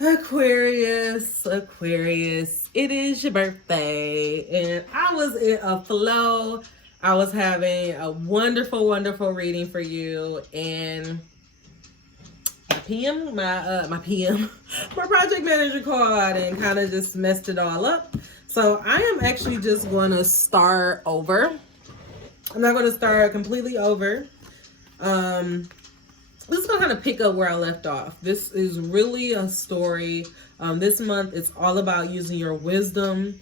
Aquarius, it is your birthday, and I was in a flow. I was having a wonderful reading for you, and my project manager called and kind of just messed it all up. So I am actually just going to start over. I'm not going to start completely over. This is going to kind of pick up where I left off. This is really a story. This month, it's all about using your wisdom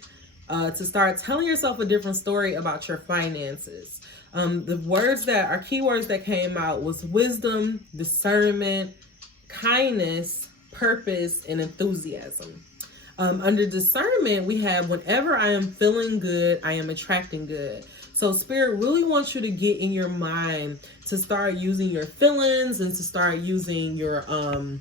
to start telling yourself a different story about your finances. The words that are keywords that came out was wisdom, discernment, kindness, purpose, and enthusiasm. Under discernment, we have whenever I am feeling good, I am attracting good. So Spirit really wants you to get in your mind to start using your feelings and to start using your, to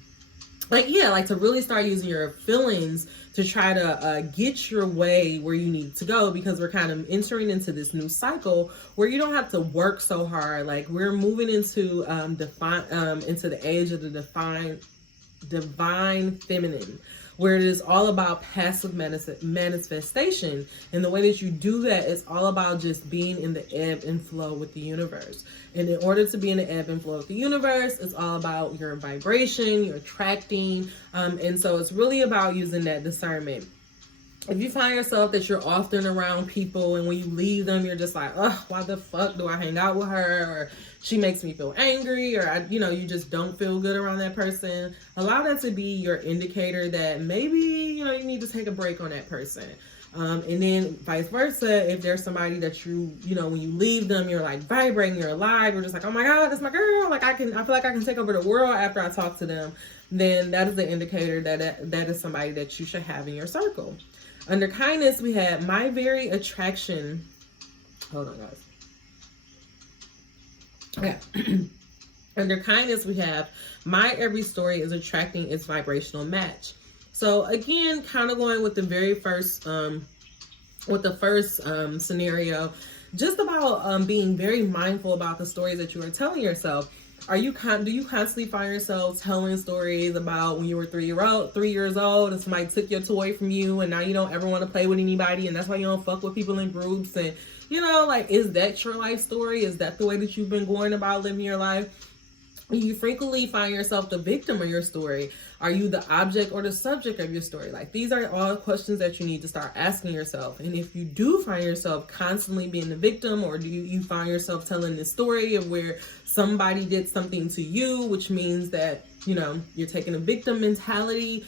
really start using your feelings to try to get your way where you need to go, because we're kind of entering into this new cycle where you don't have to work so hard. Like we're moving into into the age of the divine feminine, where it is all about passive manifestation. And the way that you do that is all about just being in the ebb and flow with the universe. And in order to be in the ebb and flow with the universe, it's all about your vibration, your attracting. And so it's really about using that discernment. If you find yourself that you're often around people and when you leave them, you're just like, oh, why the fuck do I hang out with her? Or she makes me feel angry, or you just don't feel good around that person. Allow that to be your indicator that maybe, you need to take a break on that person. And then vice versa, if there's somebody that when you leave them, you're like vibrating, you're alive, you're just like, oh my God, that's my girl. Like I feel like I can take over the world after I talk to them. Then that is the indicator that is somebody that you should have in your circle. Under kindness, we have my very attraction. Hold on, guys. Okay. Under kindness, we have my every story is attracting its vibrational match. So again, kind of going with the very first, scenario, just about being very mindful about the stories that you are telling yourself. Do you constantly find yourself telling stories about when you were 3 years old and somebody took your toy from you and now you don't ever want to play with anybody and that's why you don't fuck with people in groups? And is that your life story? Is that the way that you've been going about living your life? You frequently find yourself the victim of your story. Are you the object or the subject of your story? Like, these are all questions that you need to start asking yourself. And if you do find yourself constantly being the victim, or do you find yourself telling this story of where somebody did something to you, which means that, you're taking a victim mentality,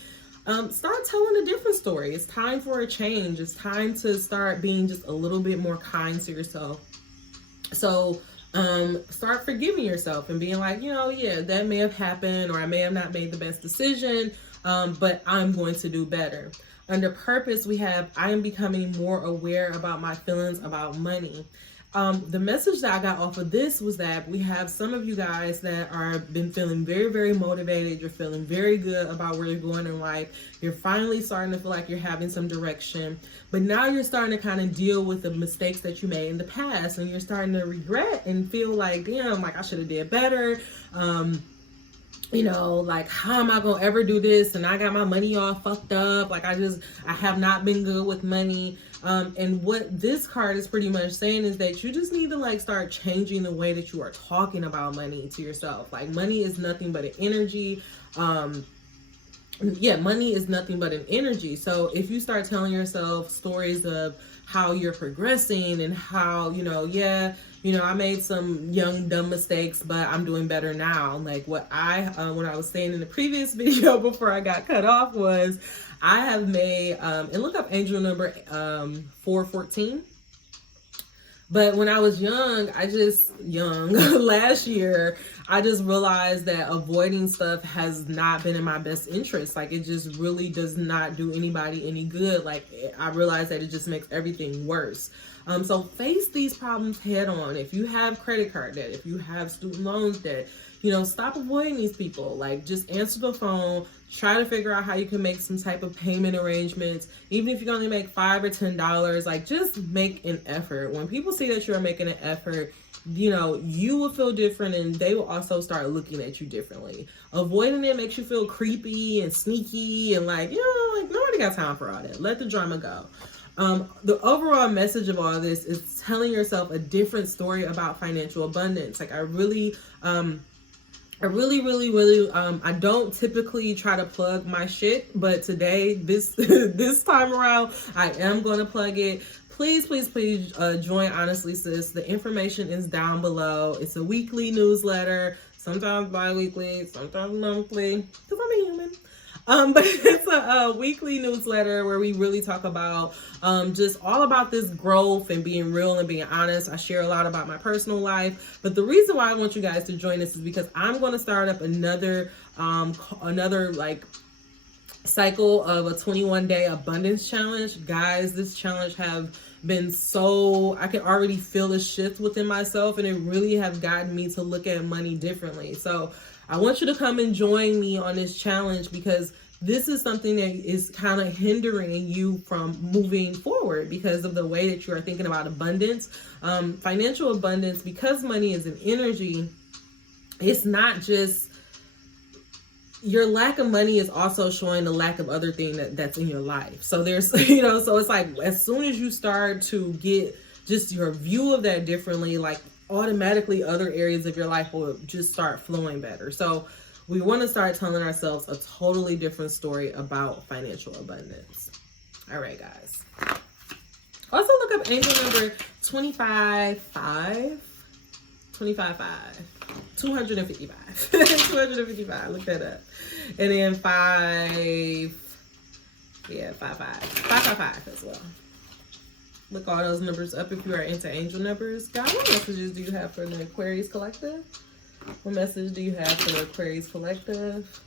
start telling a different story. It's time for a change. It's time to start being just a little bit more kind to yourself. So, start forgiving yourself and being like, that may have happened, or I may have not made the best decision, but I'm going to do better. Under purpose, we have, I am becoming more aware about my feelings about money. The message that I got off of this was that we have some of you guys that are been feeling very, very motivated. You're feeling very good about where you're going in life. You're finally starting to feel like you're having some direction, but now you're starting to kind of deal with the mistakes that you made in the past, and you're starting to regret and feel like, damn, like I should have did better. Like, how am I gonna ever do this? And I got my money all fucked up. Like, I have not been good with money. And what this card is pretty much saying is that you just need to start changing the way that you are talking about money to yourself. Like, money is nothing but an energy. Money is nothing but an energy. So if you start telling yourself stories of how you're progressing and how, I made some young dumb mistakes, but I'm doing better now. Like what when I was saying in the previous video before I got cut off was, I have made, and look up angel number 414. But when I was young, last year, I just realized that avoiding stuff has not been in my best interest. Like, it just really does not do anybody any good. Like, I realized that it just makes everything worse. So face these problems head on. If you have credit card debt, if you have student loans debt, you know, stop avoiding these people. Like, just answer the phone, try to figure out how you can make some type of payment arrangements. Even if you can only make $5 or $10, like, just make an effort. When people see that you're making an effort, you know, you will feel different, and they will also start looking at you differently. Avoiding it makes you feel creepy and sneaky and like, you know, like, nobody got time for all that. Let the drama go. The overall message of all this is telling yourself a different story about financial abundance. Like, I don't typically try to plug my shit, but today, this time around, I am going to plug it. Please join Honestly Sis. The information is down below. It's a weekly newsletter, sometimes bi-weekly, sometimes monthly, because I'm a human. But it's a weekly newsletter where we really talk about just all about this growth and being real and being honest. I share a lot about my personal life, but the reason why I want you guys to join this is because I'm going to start up another like cycle of a 21-day abundance challenge. Guys, this challenge have been so, I can already feel a shift within myself, and it really have gotten me to look at money differently. So I want you to come and join me on this challenge, because this is something that is kind of hindering you from moving forward because of the way that you are thinking about abundance. Financial abundance, because money is an energy, it's not just your lack of money is also showing the lack of other thing that's in your life. So there's, you know, so it's like, as soon as you start to get just your view of that differently, like, automatically other areas of your life will just start flowing better. So we want to start telling ourselves a totally different story about financial abundance. All right, guys. Also look up angel number 255. 255. 255. Look that up. And then 555 as well. Look all those numbers up if you are into angel numbers. God, what messages do you have for the Aquarius Collective? What message do you have for the Aquarius Collective?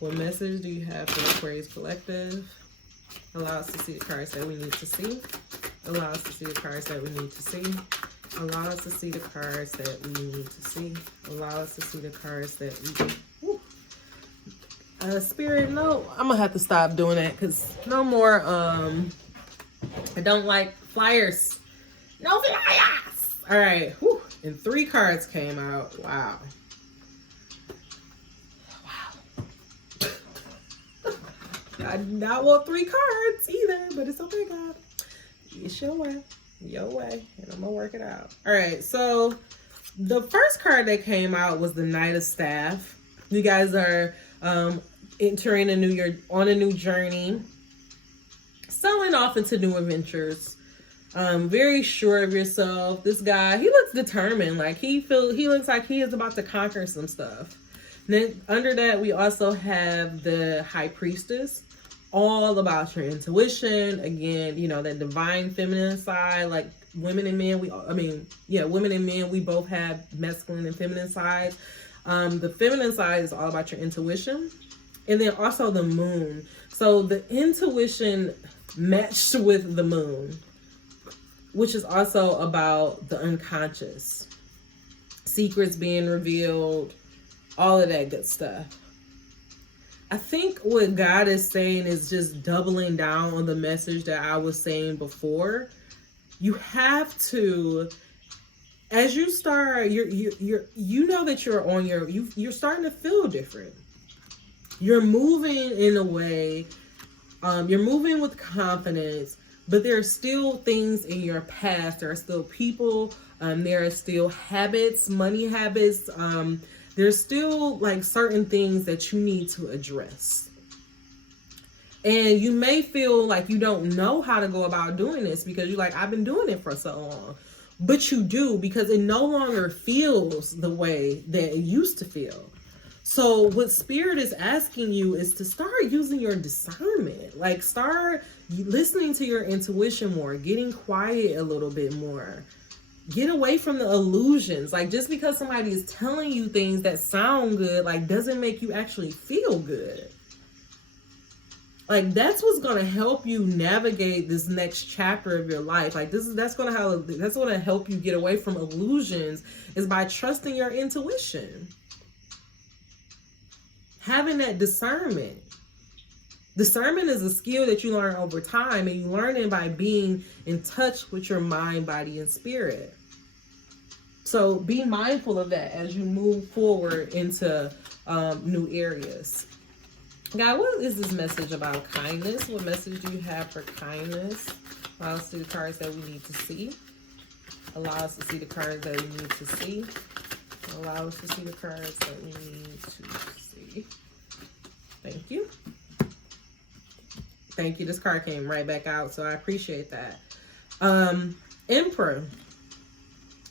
What message do you have for the Aquarius Collective? Allow us to see the cards that we need to see. Allow us to see the cards that we need to see. Allow us to see the cards that we need to see. Allow us to see the cards that we... Spirit, no. I'm going to have to stop doing that, because no more... I don't like flyers. No flyers! All right. Whew. And 3 cards came out. Wow. I do not want 3 cards either, but it's okay, God. It's your way. Your way. And I'm going to work it out. All right. So the first card that came out was the Knight of Staff. You guys are entering a new year on a new journey. Selling off into new adventures. Very sure of yourself. This guy, he looks determined. Like, he looks like he is about to conquer some stuff. And then under that, we also have the High Priestess. All about your intuition. Again, you know, that divine feminine side. Like, women and men, women and men, we both have masculine and feminine sides. The feminine side is all about your intuition. And then also the moon. So the intuition matched with the moon, which is also about the unconscious, secrets being revealed, all of that good stuff. I think what God is saying is just doubling down on the message that I was saying before. You have to, as you start, you know that you're on you're starting to feel different. You're moving in a way. You're moving with confidence, but there are still things in your past. There are still people. There are still habits, money habits. There's still like certain things that you need to address. And you may feel like you don't know how to go about doing this because you're like, I've been doing it for so long. But you do, because it no longer feels the way that it used to feel. So what Spirit is asking you is to start using your discernment. Like, start listening to your intuition more, getting quiet a little bit more. Get away from the illusions. Like, just because somebody is telling you things that sound good, like, doesn't make you actually feel good. Like, that's what's going to help you navigate this next chapter of your life. Like, that's going to help you get away from illusions, is by trusting your intuition. having that discernment. Discernment is a skill that you learn over time, and you learn it by being in touch with your mind, body, and spirit. So be mindful of that as you move forward into new areas. God, what is this message about kindness? What message do you have for kindness? Allow us to see the cards that we need to see. Allow us to see the cards that we need to see. Allow us to see the cards that we need to see. Thank you. Thank you. This card came right back out, so I appreciate that. Emperor.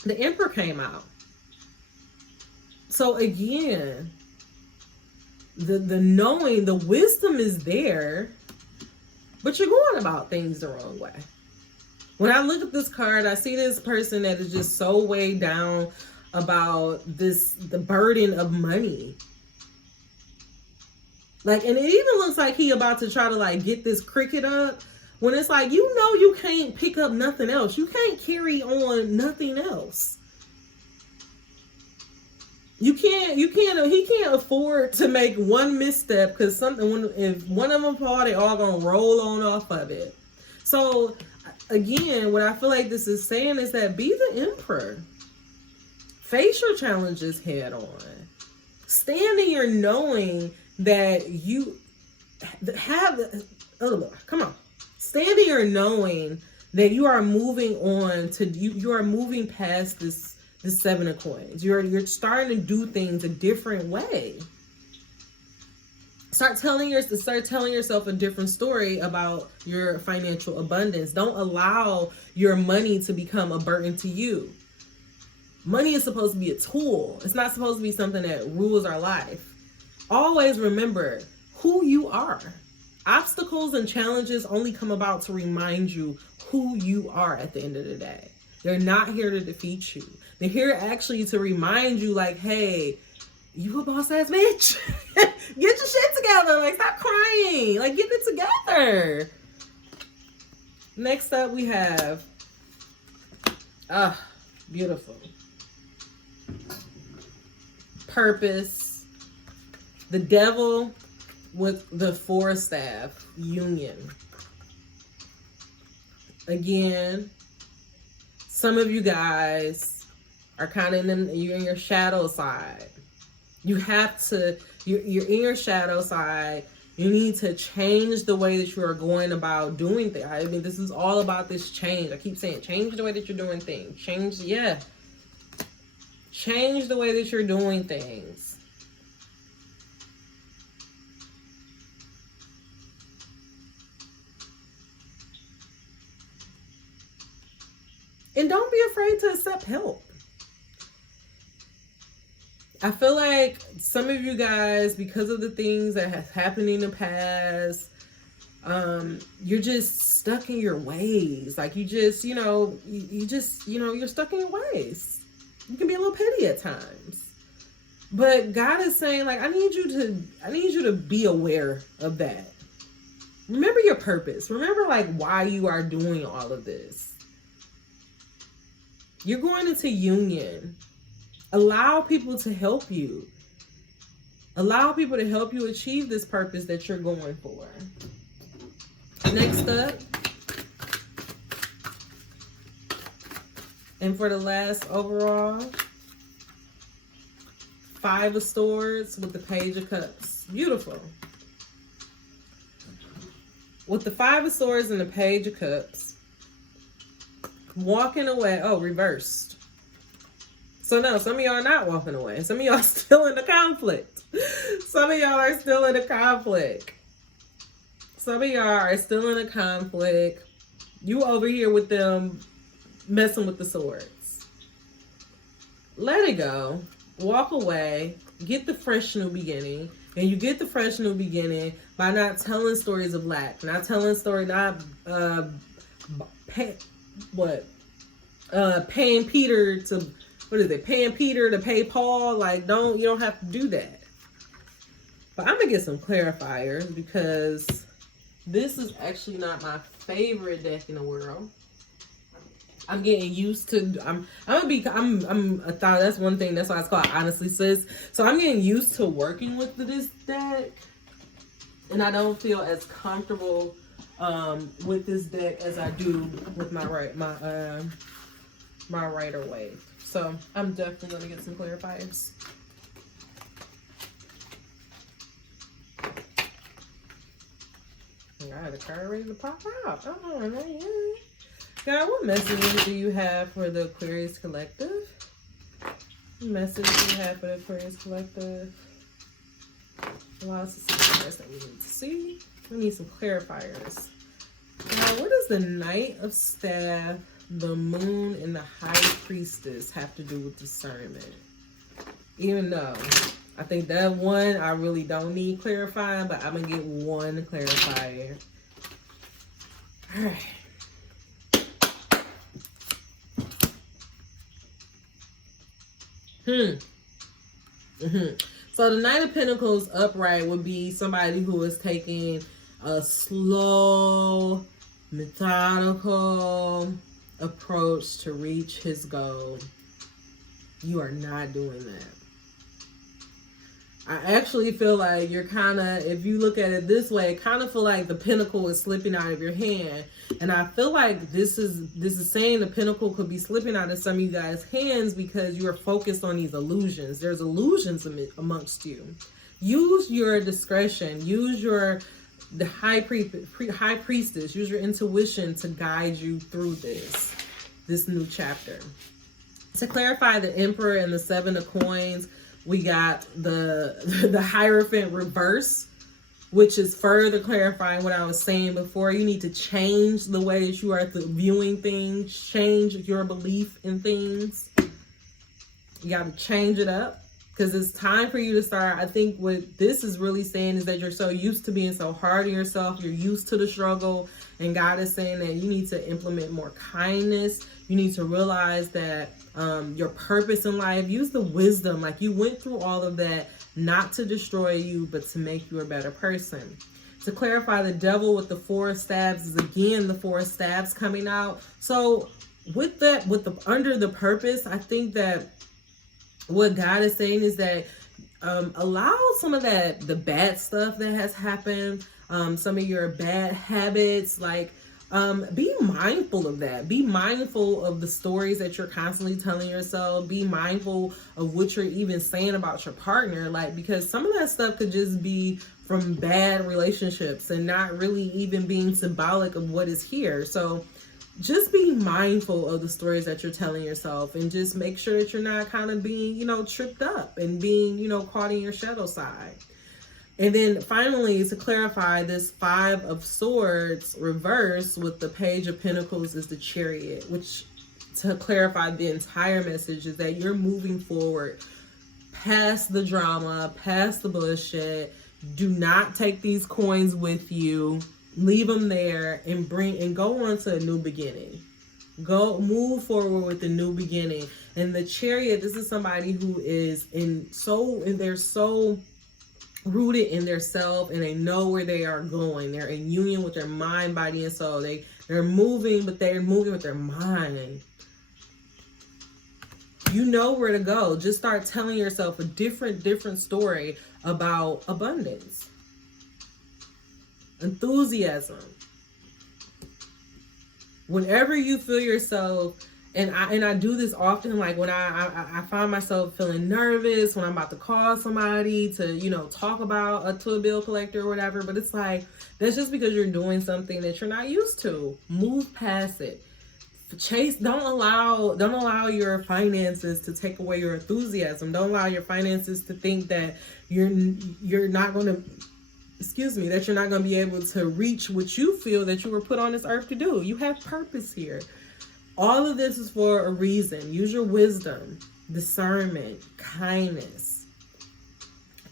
The Emperor came out. So again, the knowing, the wisdom is there, but you're going about things the wrong way. When I look at this card, I see this person that is just so weighed down about the burden of money. Like, and it even looks like he about to try to like get this cricket up, when it's like, you know, you can't pick up nothing else. You can't carry on nothing else. He can't afford to make one misstep, because if one of them fall, they all gonna roll on off of it. So again, what I feel like this is saying is that be the Emperor. Face your challenges head on. Stand in your knowing that you have, come on. Stand in your knowing that you are moving on to, you are moving past this Seven of Coins. You're starting to do things a different way. Start telling yourself a different story about your financial abundance. Don't allow your money to become a burden to you. Money is supposed to be a tool. It's not supposed to be something that rules our life. Always remember who you are. Obstacles and challenges only come about to remind you who you are at the end of the day. They're not here to defeat you. They're here actually to remind you, like, hey, you a boss ass bitch. Get your shit together. Like, stop crying. Like, get it together. Next up we have, beautiful. Purpose. The Devil with the Four Staff, union. Again, some of you guys are kind of you're in your shadow side. You have to, you're in your shadow side. You need to change the way that you are going about doing things. I mean, this is all about this change. I keep saying, change the way that you're doing things. Change the way that you're doing things. And don't be afraid to accept help. I feel like some of you guys, because of the things that have happened in the past, you're just stuck in your ways. Like you just, you're stuck in your ways. You can be a little petty at times. But God is saying, like, I need you to be aware of that. Remember your purpose. Remember, like, why you are doing all of this. You're going into union. Allow people to help you. Allow people to help you achieve this purpose that you're going for. Next up. And for the last overall, Five of Swords with the Page of Cups. Beautiful. With the Five of Swords and the Page of Cups, walking away. Oh, reversed. So no, some of y'all are not walking away. Some of y'all are still in the conflict. Some of y'all are still in the conflict. Some of y'all are still in a conflict. You over here with them messing with the swords. Let it go. Walk away. Get the fresh new beginning. And you get the fresh new beginning by not telling stories of lack. Not telling stories, paying Peter to, paying Peter to pay Paul. Like, you don't have to do that. But I'm gonna get some clarifiers, because this is actually not my favorite deck in the world. I'm getting used to. I'm a thought. That's one thing. That's why it's called Honestly Sis. So I'm getting used to working with this deck, and I don't feel as comfortable with this deck as I do with my Rider Waite. So I'm definitely gonna get some clarifiers. I had a card ready to pop out. Oh, man. God, what messages do you have for the Aquarius Collective? What message do you have for the Aquarius Collective? Lots of secrets that we need to see. We need some clarifiers. Now, what does the Knight of Staff, the Moon, and the High Priestess have to do with discernment? Even though I think that one I really don't need clarifying, but I'm going to get one clarifier. All right. So the Knight of Pentacles upright would be somebody who is taking a slow, methodical approach to reach his goal. You are not doing that. I actually feel like you're kind of, if you look at it this way, kind of feel like the pentacle is slipping out of your hand. And I feel like this is saying the pentacle could be slipping out of some of you guys' hands because you are focused on these illusions. There's illusions amongst you. Use your discretion. Use the high priestess. Use your intuition to guide you through this new chapter. To clarify the Emperor and the Seven of Coins, we got the Hierophant reverse, which is further clarifying what I was saying before. You need to change the way that you are viewing things, change your belief in things. You got to change it up because it's time for you to start. I think what this is really saying is that you're so used to being so hard on yourself. You're used to the struggle. And God is saying that you need to implement more kindness. You need to realize that your purpose in life, use the wisdom. Like you went through all of that, not to destroy you, but to make you a better person. To clarify, the Devil with the Four of Staves is again the Four of Staves coming out. So with that, under the purpose, I think that what God is saying is that allow some of the bad stuff that has happened, some of your bad habits, like be mindful of that. Be mindful of the stories that you're constantly telling yourself. Be mindful of what you're even saying about your partner, like, because some of that stuff could just be from bad relationships and not really even being symbolic of what is here. So just be mindful of the stories that you're telling yourself and just make sure that you're not kind of being, tripped up and being, caught in your shadow side. And then finally, to clarify, this Five of Swords reverse with the Page of Pentacles is the Chariot, which, to clarify the entire message, is that you're moving forward past the drama, past the bullshit. Do not take these coins with you. Leave them there and go on to a new beginning. Move forward with a new beginning. And the Chariot, this is somebody who is they're so rooted in their self and they know where they are going. They're in union with their mind, body, and soul. They're moving, but they're moving with their mind. You know where to go. Just start telling yourself a different story about abundance, enthusiasm. Whenever you feel yourself, and I do this often, like when I find myself feeling nervous when I'm about to call somebody to, talk about to a bill collector or whatever, but it's like, that's just because you're doing something that you're not used to. Move past it. Don't allow your finances to take away your enthusiasm. Don't allow your finances to think that you're not going to, that you're not going to be able to reach what you feel that you were put on this earth to do. You have purpose here. All of this is for a reason. Use your wisdom, discernment, kindness.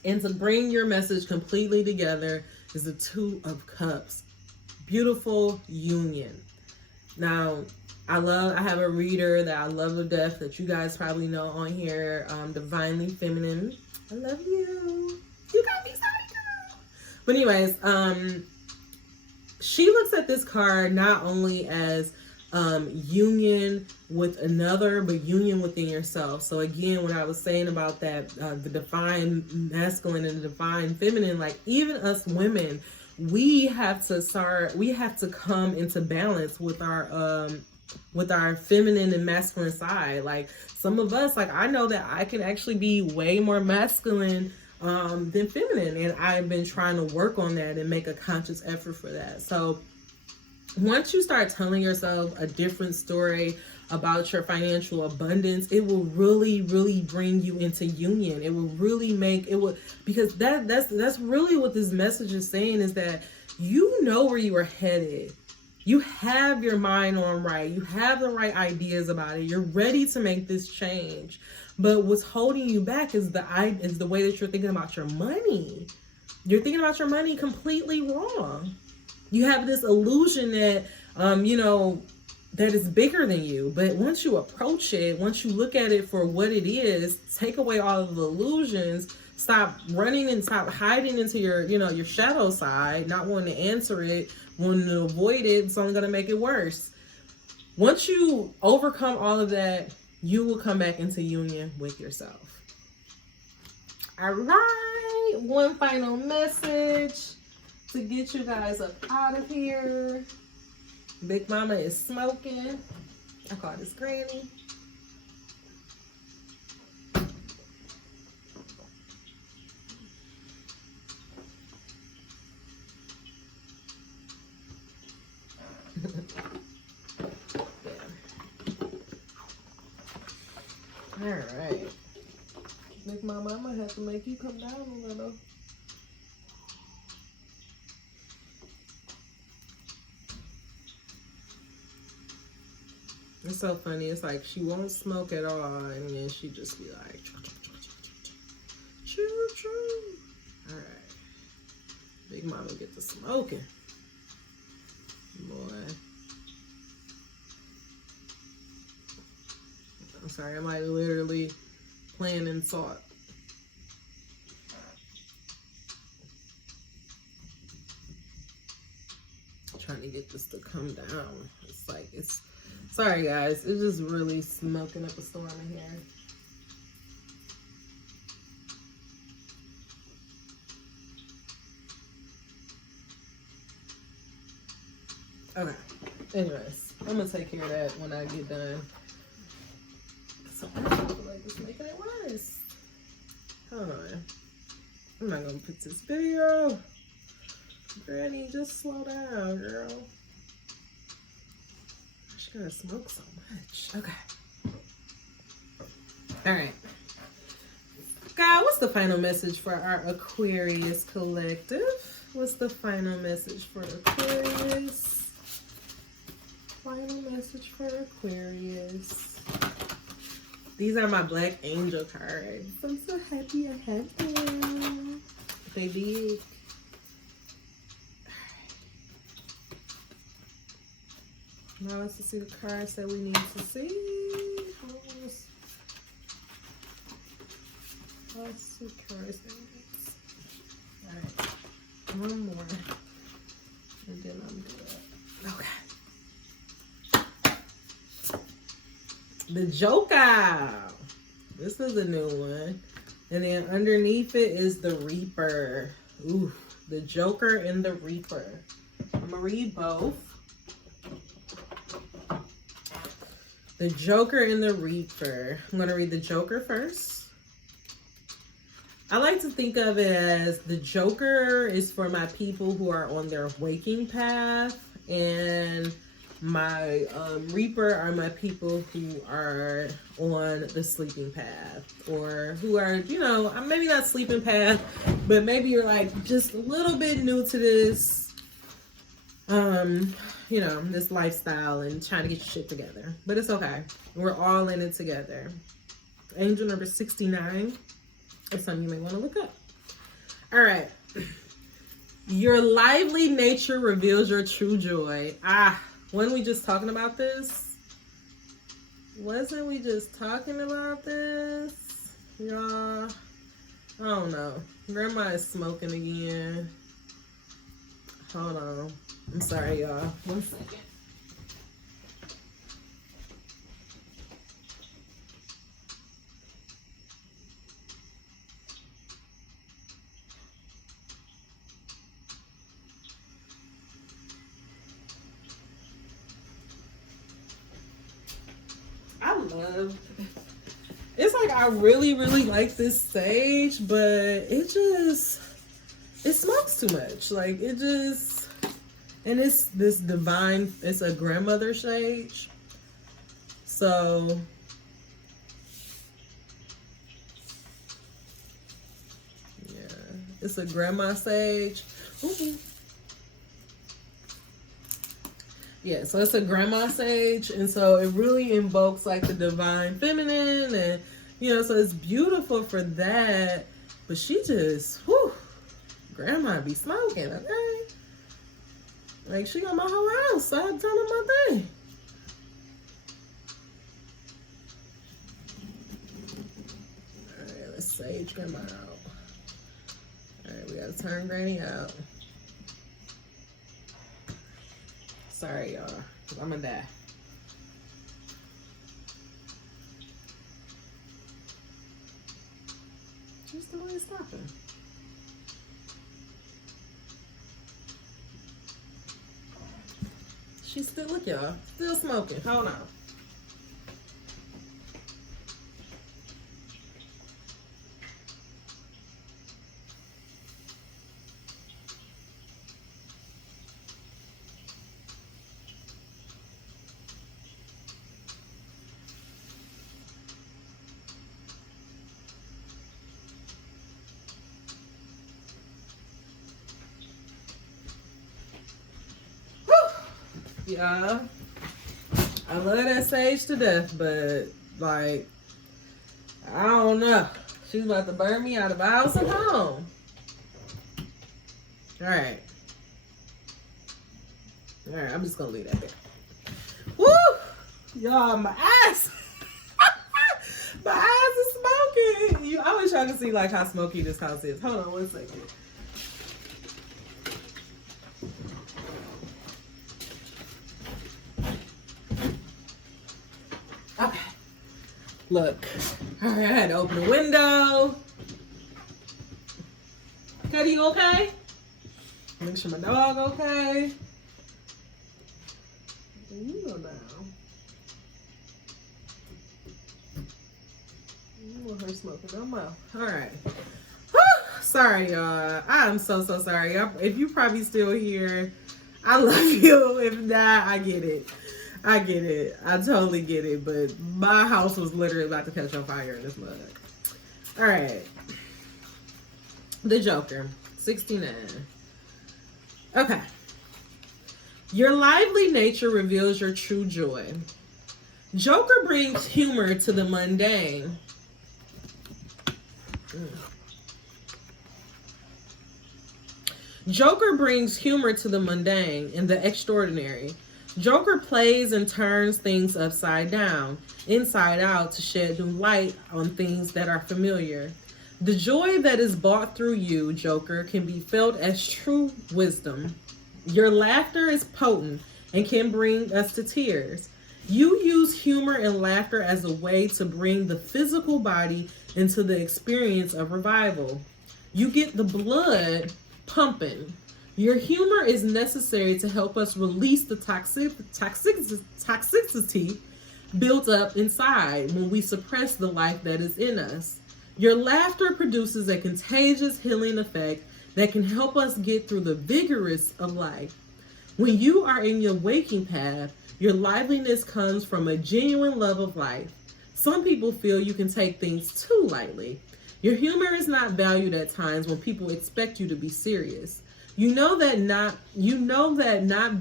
And to bring your message completely together is the Two of Cups. Beautiful union. Now, I have a reader that I love to death that you guys probably know on here, Divinely Feminine. I love you. You got me started, girl. But anyways, she looks at this card not only as union with another, but union within yourself. So again, when I was saying about that, the divine masculine and the divine feminine, like even us women, we have to come into balance with our feminine and masculine side. Like some of us, like I know that I can actually be way more masculine than feminine, and I've been trying to work on that and make a conscious effort for that. So once you start telling yourself a different story about your financial abundance, it will really, really bring you into union. It will really because that's really what this message is saying, is that you know where you are headed. You have your mind on right. You have the right ideas about it. You're ready to make this change. But what's holding you back is the way that you're thinking about your money. You're thinking about your money completely wrong. You have this illusion that, that is bigger than you. But once you approach it, once you look at it for what it is, take away all of the illusions, stop running and stop hiding into your shadow side, not wanting to answer it, wanting to avoid it, it's only going to make it worse. Once you overcome all of that, you will come back into union with yourself. All right, one final message to get you guys up out of here. Big Mama is smoking. I call this Granny. All right, Big Mama, I'm gonna have to make you come down a little. It's so funny. It's like she won't smoke at all, and then she just be like, choo choo. All right, Big Mama get to smoking, boy. I'm sorry, I'm like literally playing in thought. Trying to get this to come down. Sorry guys, it's just really smoking up a storm in here. Okay, anyways, I'm gonna take care of that when I get done. So I feel like it's making it worse. Hold on. I'm not gonna put this video. Granny, just slow down, girl. She gotta smoke so much. Okay. Alright. God, what's the final message for our Aquarius collective? What's the final message for Aquarius? Final message for Aquarius. These are my Black Angel cards. I'm so happy I have them. They big. Now let's see the cards that we need to see. Let's see cards. Alright. One more. And then I'm good. Okay. The Joker. This is a new one. And then underneath it is the Reaper. Ooh, the Joker and the Reaper. I'm gonna read both. The Joker and the Reaper. I'm gonna read the Joker first. I like to think of it as the Joker is for my people who are on their waking path, and my Reaper are my people who are on the sleeping path, or who are, maybe not sleeping path, but maybe you're like just a little bit new to this, this lifestyle and trying to get your shit together. But it's okay. We're all in it together. Angel number 69 is something you may want to look up. All right. Your lively nature reveals your true joy. Wasn't we just talking about this? Wasn't we just talking about this? Y'all, I don't know. Grandma is smoking again. Hold on. I'm sorry, y'all. 1 second. love. It's like I really, really like this sage, but it smokes too much. Like it just, and it's this divine, it's a grandmother sage. So yeah, it's a grandma sage. Ooh. Yeah, so it's a grandma sage, and so it really invokes like the divine feminine, and you know, so it's beautiful for that. But she just, whew, grandma be smoking, okay? Like she got my whole house, so I had to turn on my thing. All right, let's sage grandma out. All right, we gotta turn granny out. Sorry, y'all, because I'm gonna die. Just the way it's stopping. She's still, look y'all, still smoking. Hold on. Yeah, I love that sage to death, but like, I don't know. She's about to burn me out of house and home. All right, I'm just gonna leave that there. Woo, y'all, my ass, my ass is smoking. I wish y'all could see like how smoky this house is. Hold on one second. Okay. Look. All right, I had to open the window. Teddy, you okay? Make sure my dog okay. You go down. You want her smoking no more. All right. Sorry, y'all. I'm so sorry. If you probably still here, I love you. If not, I get it. I get it. I totally get it. But my house was literally about to catch on fire in this mug. All right. The Joker, 69. Okay. Your lively nature reveals your true joy. Joker brings humor to the mundane. Joker brings humor to the mundane and the extraordinary. Joker plays and turns things upside down, inside out, to shed new light on things that are familiar. The joy that is bought through you, Joker, can be felt as true wisdom. Your laughter is potent and can bring us to tears. You use humor and laughter as a way to bring the physical body into the experience of revival. You get the blood pumping. Your humor is necessary to help us release the toxicity built up inside when we suppress the life that is in us. Your laughter produces a contagious healing effect that can help us get through the vigorous of life. When you are in your waking path, your liveliness comes from a genuine love of life. Some people feel you can take things too lightly. Your humor is not valued at times when people expect you to be serious. You know that not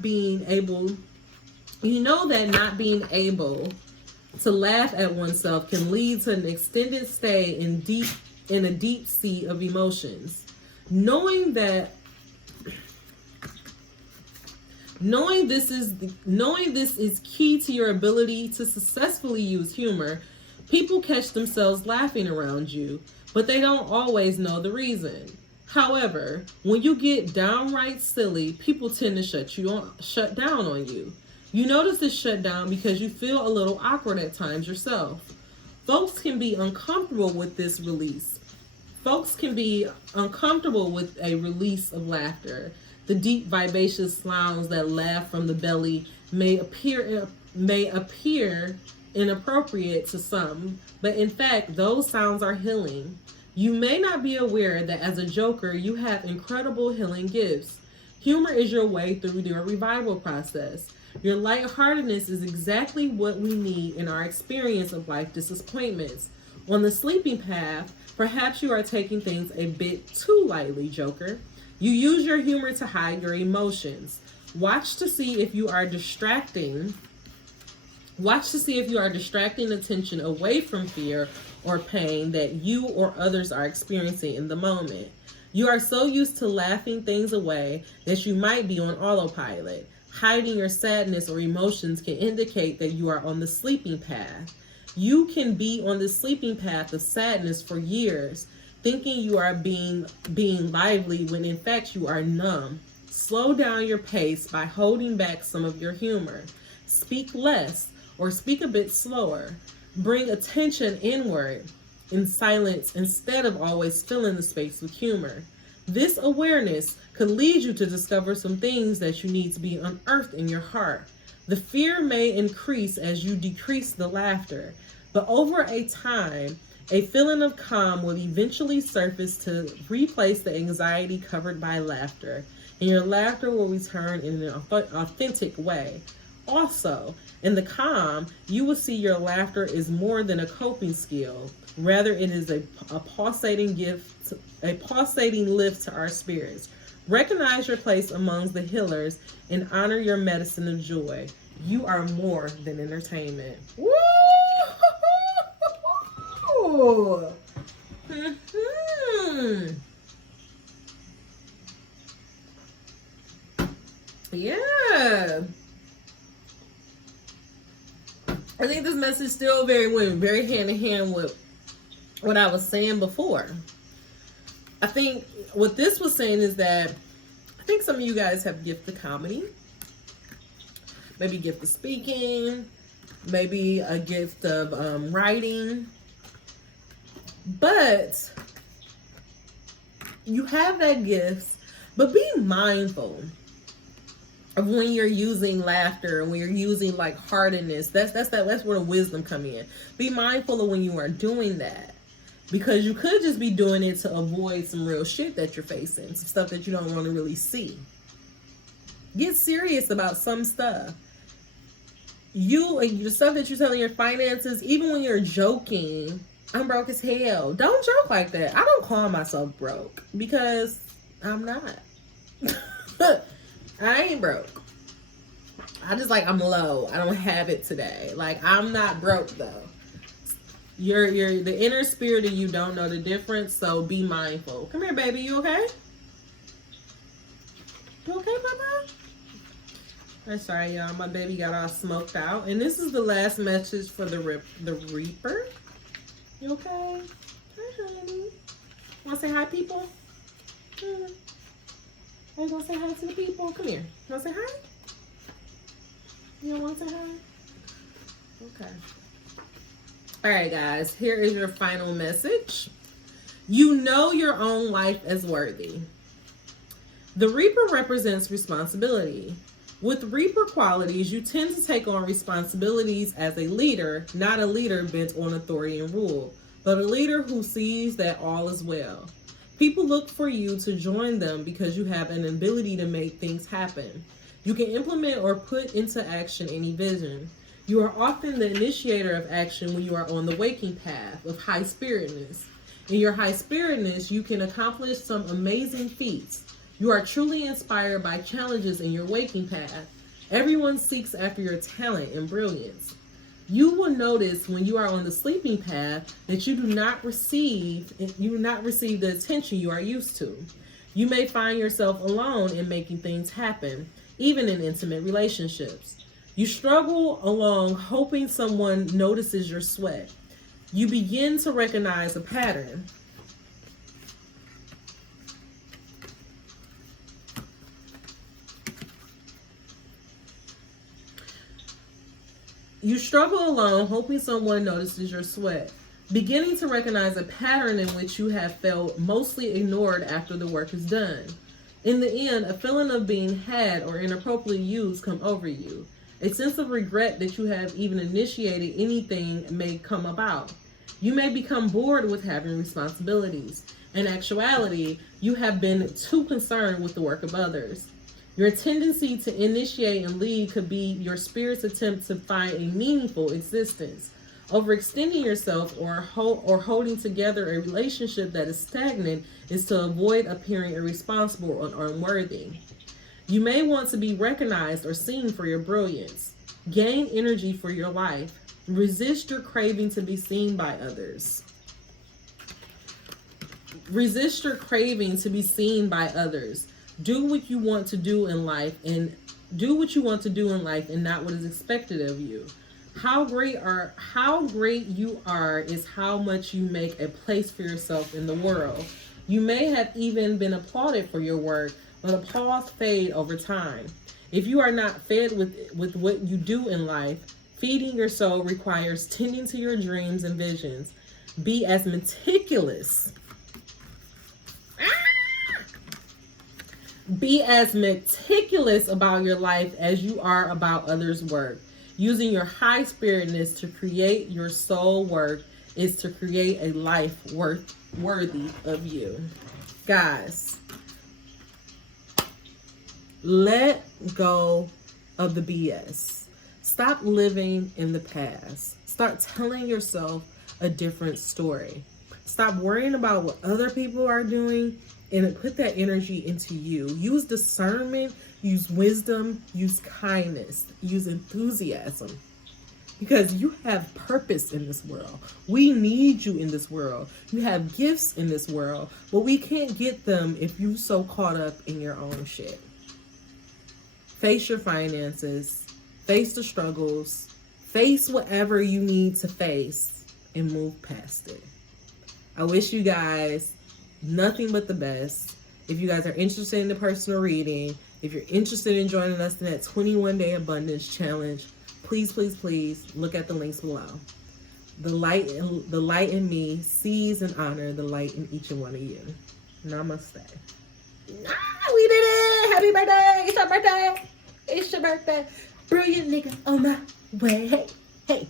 being able to laugh at oneself can lead to an extended stay in a deep sea of emotions. Knowing this is key to your ability to successfully use humor. People catch themselves laughing around you, but they don't always know the reason. However, when you get downright silly, people tend to shut down on you. You notice this shutdown because you feel a little awkward at times yourself. Folks can be uncomfortable with this release. Folks can be uncomfortable with a release of laughter. The deep, vivacious sounds that laugh from the belly may appear inappropriate to some, but in fact, those sounds are healing. You may not be aware that as a joker, you have incredible healing gifts. Humor is your way through your revival process. Your lightheartedness is exactly what we need in our experience of life disappointments. On the sleeping path, perhaps you are taking things a bit too lightly, Joker. You use your humor to hide your emotions. Watch to see if you are distracting attention away from fear or pain that you or others are experiencing in the moment. You are so used to laughing things away that you might be on autopilot. Hiding your sadness or emotions can indicate that you are on the sleeping path. You can be on the sleeping path of sadness for years, thinking you are being lively when in fact you are numb. Slow down your pace by holding back some of your humor. Speak less or speak a bit slower. Bring attention inward in silence instead of always filling the space with humor. This awareness could lead you to discover some things that you need to be unearthed in your heart. The fear may increase as you decrease the laughter, but over a time, a feeling of calm will eventually surface to replace the anxiety covered by laughter, and your laughter will return in an authentic way. Also, in the calm, you will see your laughter is more than a coping skill. Rather, it is a pulsating gift, a pulsating lift to our spirits. Recognize your place amongst the healers and honor your medicine of joy. You are more than entertainment. Woo! Yeah. I think this message still went very hand in hand with what I was saying before. I think what this was saying is that I think some of you guys have gift of comedy, maybe gift of speaking, maybe a gift of writing, but you have that gift, but be mindful of when you're using laughter and when you're using like heartedness. That's where the wisdom come in. Be mindful of when you are doing that, because you could just be doing it to avoid some real shit that you're facing, some stuff that you don't want to really see. Get serious about some stuff. The stuff that you're telling your finances, even when you're joking, I'm broke as hell. Don't joke like that. I don't call myself broke because I'm not. I ain't broke. I'm low. I don't have it today. Like, I'm not broke though. You're the inner spirit of you don't know the difference, so be mindful. Come here, baby. You okay? You okay, Papa? I'm sorry, y'all. My baby got all smoked out. And this is the last message for the Reaper. You okay? Hi, honey. Want to say hi, people? Are you going to say hi to the people? Come here. You want to say hi? You don't want to say hi? Okay. All right, guys. Here is your final message. You know your own life as worthy. The Reaper represents responsibility. With Reaper qualities, you tend to take on responsibilities as a leader, not a leader bent on authority and rule, but a leader who sees that all is well. People look for you to join them because you have an ability to make things happen. You can implement or put into action any vision. You are often the initiator of action when you are on the waking path of high spiritedness. In your high spiritedness, you can accomplish some amazing feats. You are truly inspired by challenges in your waking path. Everyone seeks after your talent and brilliance. You will notice when you are on the sleeping path that you do not receive the attention you are used to. You may find yourself alone in making things happen, even in intimate relationships. You struggle along hoping someone notices your sweat. You begin to recognize a pattern. You struggle alone, hoping someone notices your sweat, beginning to recognize a pattern in which you have felt mostly ignored after the work is done. In the end, a feeling of being had or inappropriately used come over you. A sense of regret that you have even initiated anything may come about. You may become bored with having responsibilities. In actuality, you have been too concerned with the work of others. Your tendency to initiate and lead could be your spirit's attempt to find a meaningful existence. Overextending yourself or holding together a relationship that is stagnant is to avoid appearing irresponsible or unworthy. You may want to be recognized or seen for your brilliance. Gain energy for your life. Resist your craving to be seen by others. Resist your craving to be seen by others. Do what you want to do in life and not what is expected of you. How great you are is how much you make a place for yourself in the world. You may have even been applauded for your work, but applause fades over time. If you are not fed with what you do in life, feeding your soul requires tending to your dreams and visions. Be as meticulous. Be as meticulous about your life as you are about others' work. Using your high spiritedness to create your soul work is to create a life worthy of you. Guys, let go of the BS. Stop living in the past. Start telling yourself a different story. Stop worrying about what other people are doing and put that energy into you. Use discernment, use wisdom, use kindness, use enthusiasm. Because you have purpose in this world. We need you in this world. You have gifts in this world, but we can't get them if you're so caught up in your own shit. Face your finances, face the struggles, face whatever you need to face, and move past it. I wish you guys nothing but the best. If you guys are interested in the personal reading, if you're interested in joining us in that 21-day abundance challenge, please look at the links below. The light in me sees and honor the light in each and one of you. Namaste. We did it! Happy birthday! It's your birthday! It's your birthday! Brilliant nigga on my way. Hey.